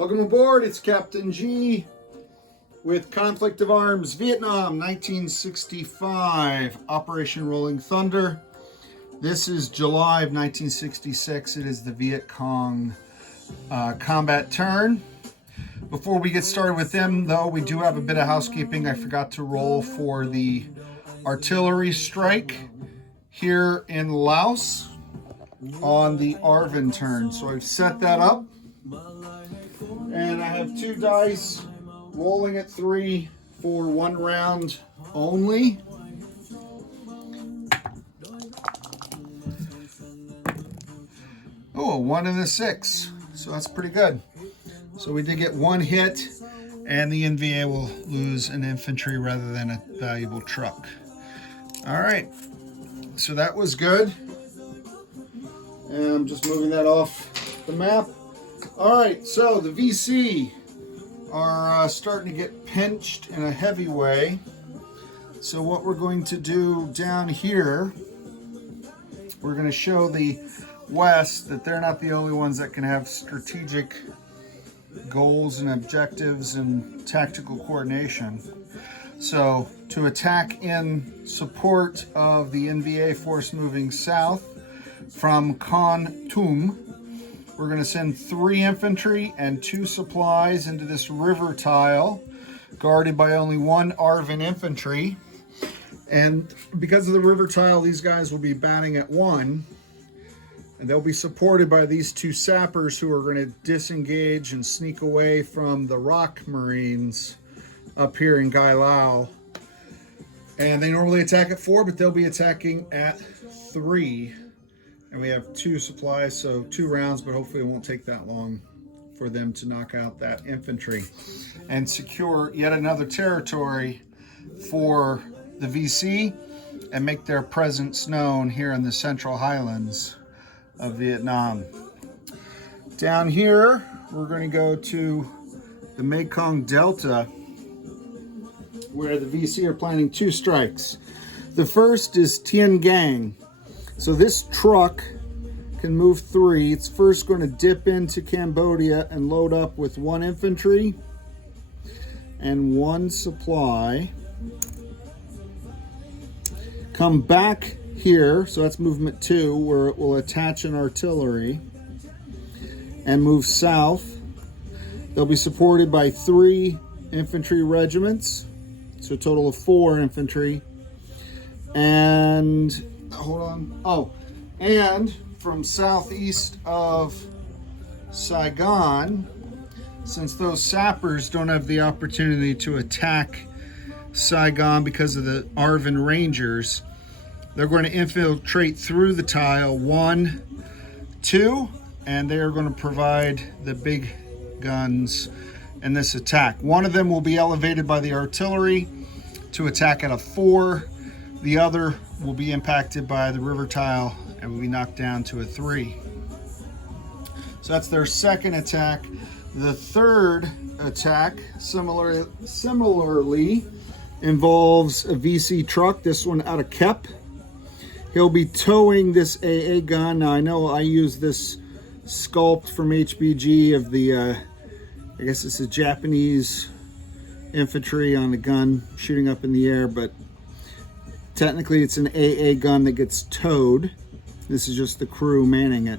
Welcome aboard, it's Captain G with Conflict of Arms, Vietnam, 1965, Operation Rolling Thunder. This is July of 1966. It is the Vietcong combat turn. Before we get started with them, though, we do have a bit of housekeeping. I forgot to roll for the artillery strike here in Laos on the Arvin turn. So I've set that up. And I have 2 dice rolling at 3 for 1 round only. Oh, a 1 and a 6. So that's pretty good. So we did get 1 hit, and the NVA will lose an infantry rather than a valuable truck. All right. So that was good. And I'm just moving that off the map. All right, so the VC are starting to get pinched in a heavy way. So what we're going to do down here, we're going to show the West that they're not the only ones that can have strategic goals and objectives and tactical coordination. So to attack in support of the NVA force moving south from Kon Tum, we're going to send 3 infantry and 2 supplies into this river tile, guarded by only 1 Arvin infantry. And because of the river tile, these guys will be batting at 1. And they'll be supported by these 2 sappers who are going to disengage and sneak away from the rock marines up here in Gai Lao. And they normally attack at 4, but they'll be attacking at 3. And we have 2 supplies, so 2 rounds, but hopefully it won't take that long for them to knock out that infantry and secure yet another territory for the VC and make their presence known here in the Central Highlands of Vietnam. Down here, we're going to go to the Mekong Delta, where the VC are planning 2 strikes. The first is Tien Gang. So this truck can move 3. It's first going to dip into Cambodia and load up with 1 infantry and 1 supply. Come back here, so that's movement 2, where it will attach an artillery and move south. They'll be supported by 3 infantry regiments, so a total of 4 infantry. And hold on. Oh, and from southeast of Saigon, since those sappers don't have the opportunity to attack Saigon because of the Arvin Rangers, they're going to infiltrate through the tile 1, 2, and they are going to provide the big guns in this attack. One of them will be elevated by the artillery to attack at a 4. The other will be impacted by the river tile and will be knocked down to a 3. So that's their second attack. The third attack similarly involves a VC truck, this one out of Kep. He'll be towing this AA gun. Now I know I use this sculpt from HBG of the, I guess it's a Japanese infantry on a gun shooting up in the air, but technically it's an AA gun that gets towed. This is just the crew manning it.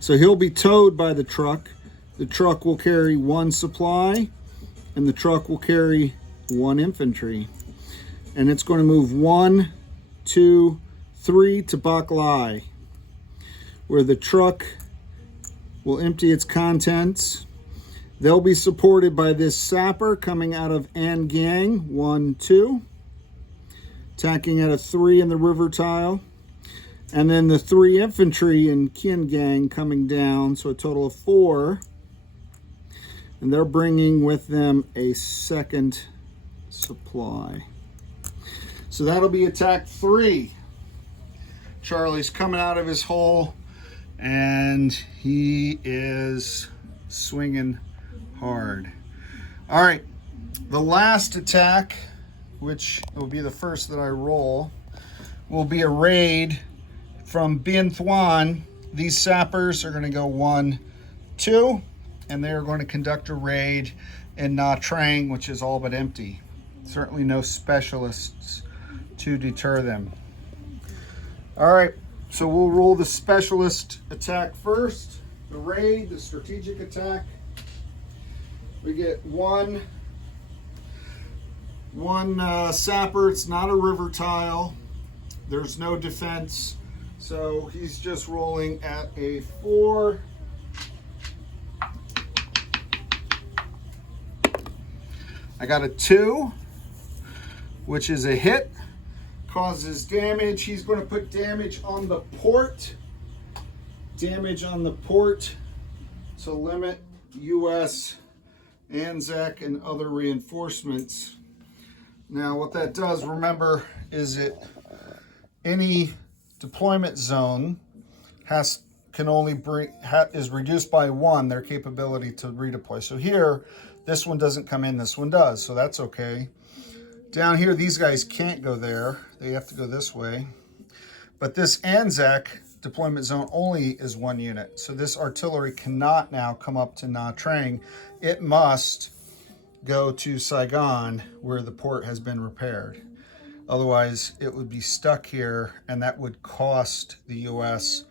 So he'll be towed by the truck. The truck will carry 1 supply, and the truck will carry 1 infantry. And it's going to move 1, 2, 3 to Bak Lai, where the truck will empty its contents. They'll be supported by this sapper coming out of An Giang, 1, 2. Attacking at a 3 in the river tile. And then the 3 infantry in Kien Gang coming down, so a total of 4. And they're bringing with them a 2nd supply. So that'll be attack 3. Charlie's coming out of his hole, and he is swinging hard. All right, the last attack, which will be the first that I roll, will be a raid from Bien Thuan. These sappers are going to go 1, 2, and they are going to conduct a raid in Nha Trang, which is all but empty. Certainly no specialists to deter them. All right, so we'll roll the specialist attack first. The raid, the strategic attack. We get one sapper. It's not a river tile. There's no defense. So he's just rolling at a 4. I got a 2, which is a hit. Causes damage. He's going to put damage on the port. Damage on the port to limit U.S. ANZAC and other reinforcements. Now what that does, remember, is any deployment zone is reduced by 1 their capability to redeploy. So here, this one doesn't come in, this one does, so that's okay. Down here, these guys can't go there. They have to go this way. But this ANZAC deployment zone only is 1 unit. So this artillery cannot now come up to Nha Trang. It must go to Saigon, where the port has been repaired. Otherwise, it would be stuck here, and that would cost the U.S.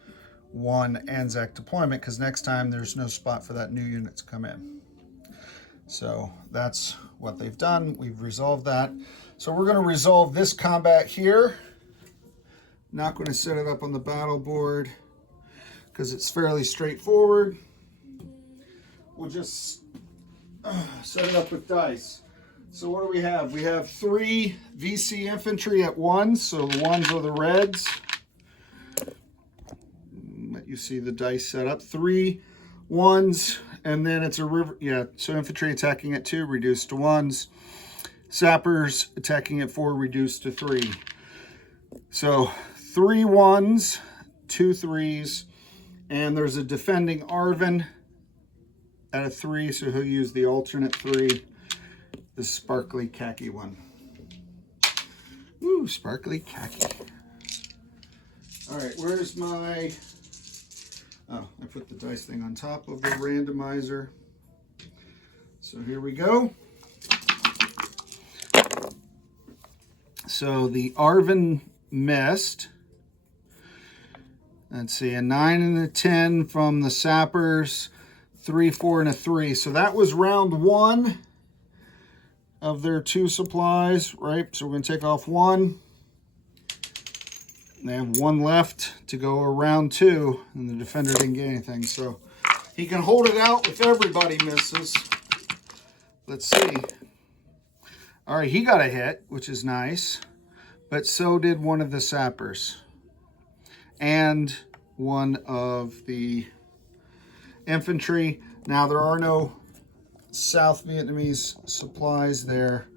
1 ANZAC deployment, because next time there's no spot for that new unit to come in. So that's what they've done. We've resolved that. So we're going to resolve this combat here. Not going to set it up on the battle board because it's fairly straightforward. We'll just set it up with dice. So what do we have? We have 3 VC infantry at 1, so the 1s are the reds. Let you see the dice set up. 3 1s, and then it's a river. Yeah, so infantry attacking at 2, reduced to 1s. Sappers attacking at 4, reduced to 3. So 3 1s, 2 3s, and there's a defending Arvin at a 3, so he'll use the alternate 3, the sparkly khaki one. Ooh, sparkly khaki. All right, where's my... Oh, I put the dice thing on top of the randomizer. So here we go. So the Arvin missed. Let's see, a 9 and a 10 from the Sappers, 3, 4, and a 3. So that was round 1 of their 2 supplies, right? So we're going to take off 1. They have 1 left to go around 2, and the defender didn't get anything. So he can hold it out if everybody misses. Let's see. All right, he got a hit, which is nice, but so did one of the Sappers and one of the infantry. Now, there are no South Vietnamese supplies there,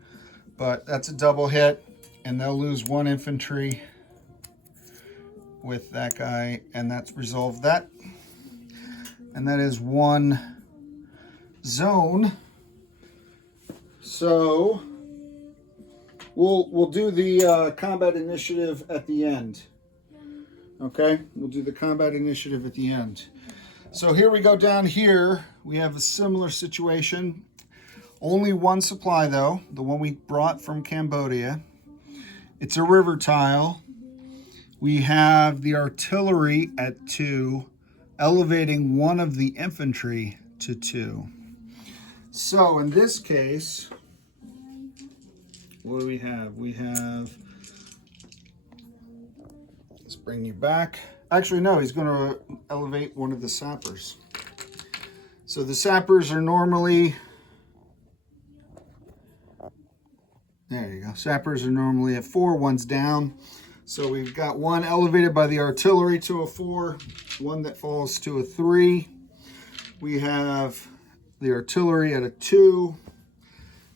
but that's a double hit, and they'll lose 1 infantry with that guy, and that's resolved that. And that is 1 zone. So we'll do the combat initiative at the end. Okay, we'll do the combat initiative at the end. So here we go down here. We have a similar situation. Only 1 supply though, the one we brought from Cambodia. It's a river tile. We have the artillery at 2, elevating 1 of the infantry to 2. So in this case, what do we have? We have, let's bring you back. Actually, no, he's going to elevate 1 of the sappers. So the sappers are normally, there you go. Sappers are normally at 4, 1's down. So we've got 1 elevated by the artillery to a 4, 1 that falls to a 3. We have the artillery at a 2,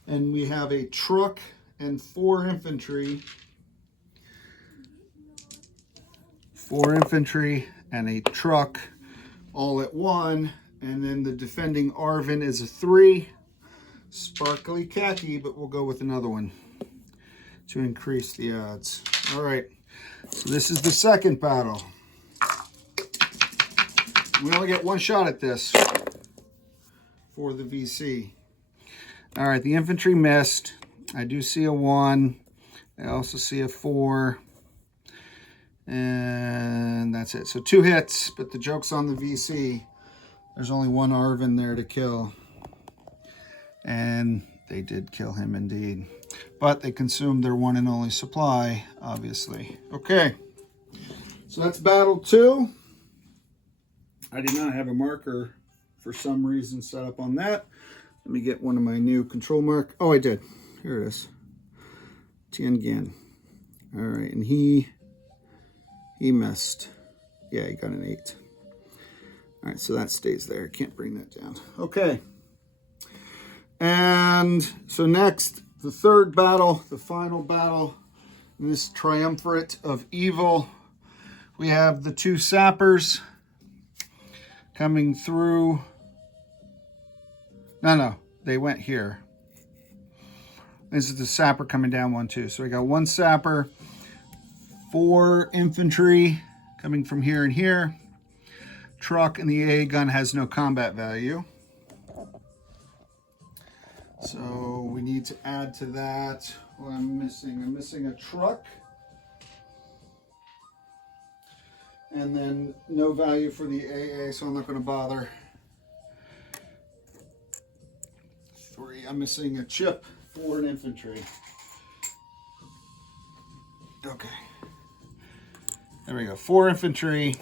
and we have a truck and 4 infantry. 4 infantry and a truck all at 1, and then the defending Arvin is a 3. Sparkly khaki, but we'll go with another one to increase the odds. All right, so this is the second battle. We only get 1 shot at this. for the VC. All right, the infantry missed. I do see a 1. I also see a 4. And that's it. So 2 hits, but the joke's on the VC. There's only 1 Arvin there to kill. And they did kill him indeed. But they consumed their one and only supply, obviously. Okay. So that's battle 2. I did not have a marker for some reason set up on that. Let me get one of my new control mark. Oh, I did. Here it is. Tien Gan. All right, and he missed. Yeah, he got an 8. All right, so that stays there. Can't bring that down. Okay. And so next, the third battle, the final battle in this triumvirate of evil. We have the 2 sappers coming through. No, they went here. This is the sapper coming down 1, 2. So we got 1 sapper, 4 infantry coming from here and here. Truck, and the AA gun has no combat value. So we need to add to that. What I'm missing a truck. And then no value for the AA, so I'm not going to bother. 3, I'm missing a chip for an infantry. Okay. There we go. 4 infantry,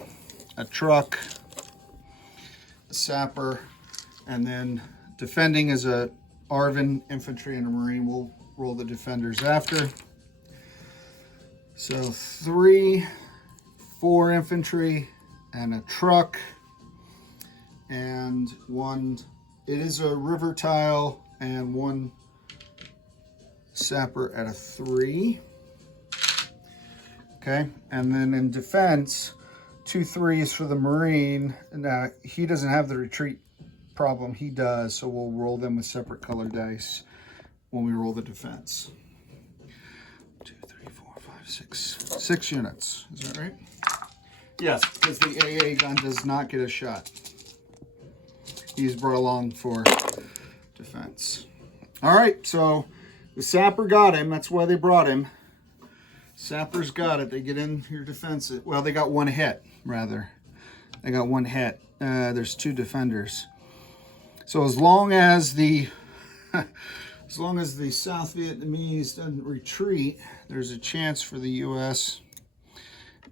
a truck, a sapper, and then defending is a Arvin, infantry, and a Marine. We'll roll the defenders after. So 3, 4 infantry, and a truck, and 1. It is a river tile, and 1 sapper at a 3. Okay, and then in defense, 2 3s for the Marine. Now, he doesn't have the retreat problem. He does, so we'll roll them with separate colored dice when we roll the defense. 2, 3, 4, 5, 6. 6 units. Is that right? Yes, because the AA gun does not get a shot. He's brought along for defense. All right, so the sapper got him. That's why they brought him. Sappers got it. They get in your defense. Well, they got 1 hit, rather. They got 1 hit. There's 2 defenders. So as long as the South Vietnamese doesn't retreat, there's a chance for the U.S.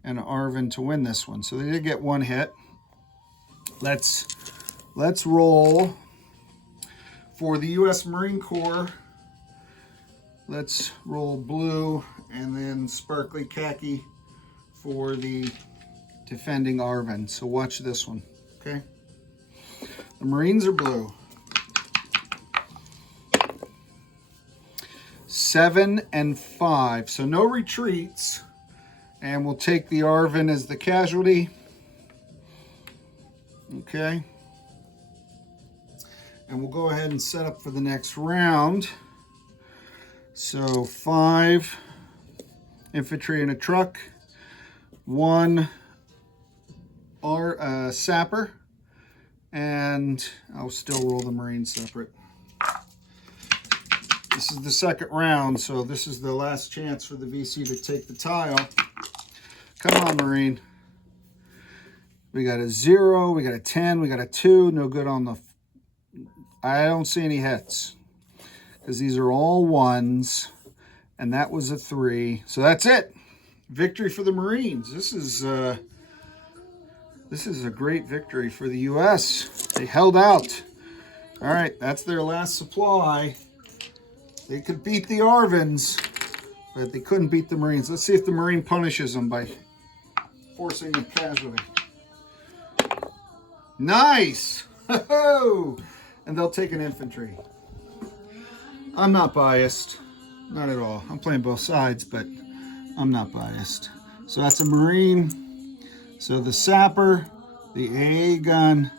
and Arvin to win this one. So they did get 1 hit. Let's roll for the U.S. Marine Corps. Let's roll blue and then sparkly khaki for the defending Arvin. So watch this one, okay? The Marines are blue. 7 and 5, so no retreats. And we'll take the Arvin as the casualty. Okay. And we'll go ahead and set up for the next round. So 5 infantry in a truck, 1 sapper, and I'll still roll the Marine separate. This is the second round, so this is the last chance for the VC to take the tile. Come on, Marine. We got a 0, we got a 10, we got a 2, no good on the... I don't see any hits, because these are all 1s, and that was a 3. So that's it. Victory for the Marines. This is a great victory for the U.S. They held out. All right, that's their last supply. They could beat the Arvins, but they couldn't beat the Marines. Let's see if the Marine punishes them by forcing a casualty. Nice! Ho-ho! And they'll take an infantry. I'm not biased. Not at all. I'm playing both sides, but I'm not biased. So that's a Marine. So the sapper, the AA gun,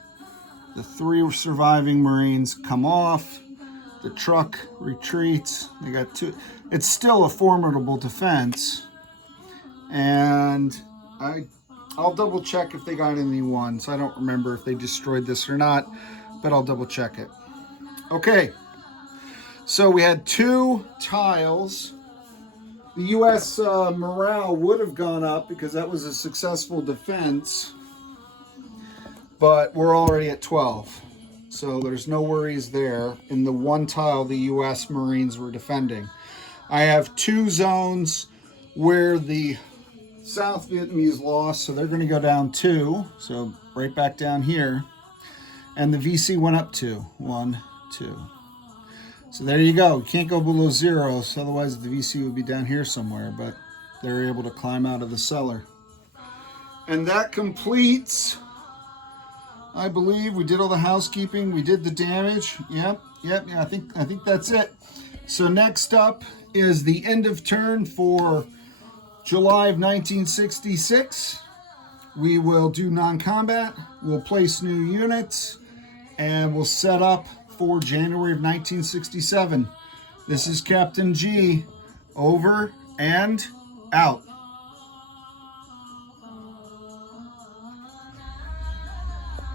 the 3 surviving Marines come off. The truck retreats. They got 2. It's still a formidable defense. And I'll double check if they got any 1s. I don't remember if they destroyed this or not, but I'll double check it. Okay, so we had 2 tiles. The U.S. morale would have gone up because that was a successful defense, but we're already at 12. So there's no worries there in the 1 tile the U.S. Marines were defending. I have 2 zones where the South Vietnamese lost, so they're going to go down 2. So right back down here. And the VC went up 2. 1, 2. So there you go. You can't go below 0, so otherwise the VC would be down here somewhere, but they were able to climb out of the cellar. And that completes, I believe, we did all the housekeeping, we did the damage. Yep, I think that's it. So next up is the end of turn for July of 1966. We will do non-combat, we'll place new units, and we'll set up for January of 1967. This is Captain G, over and out.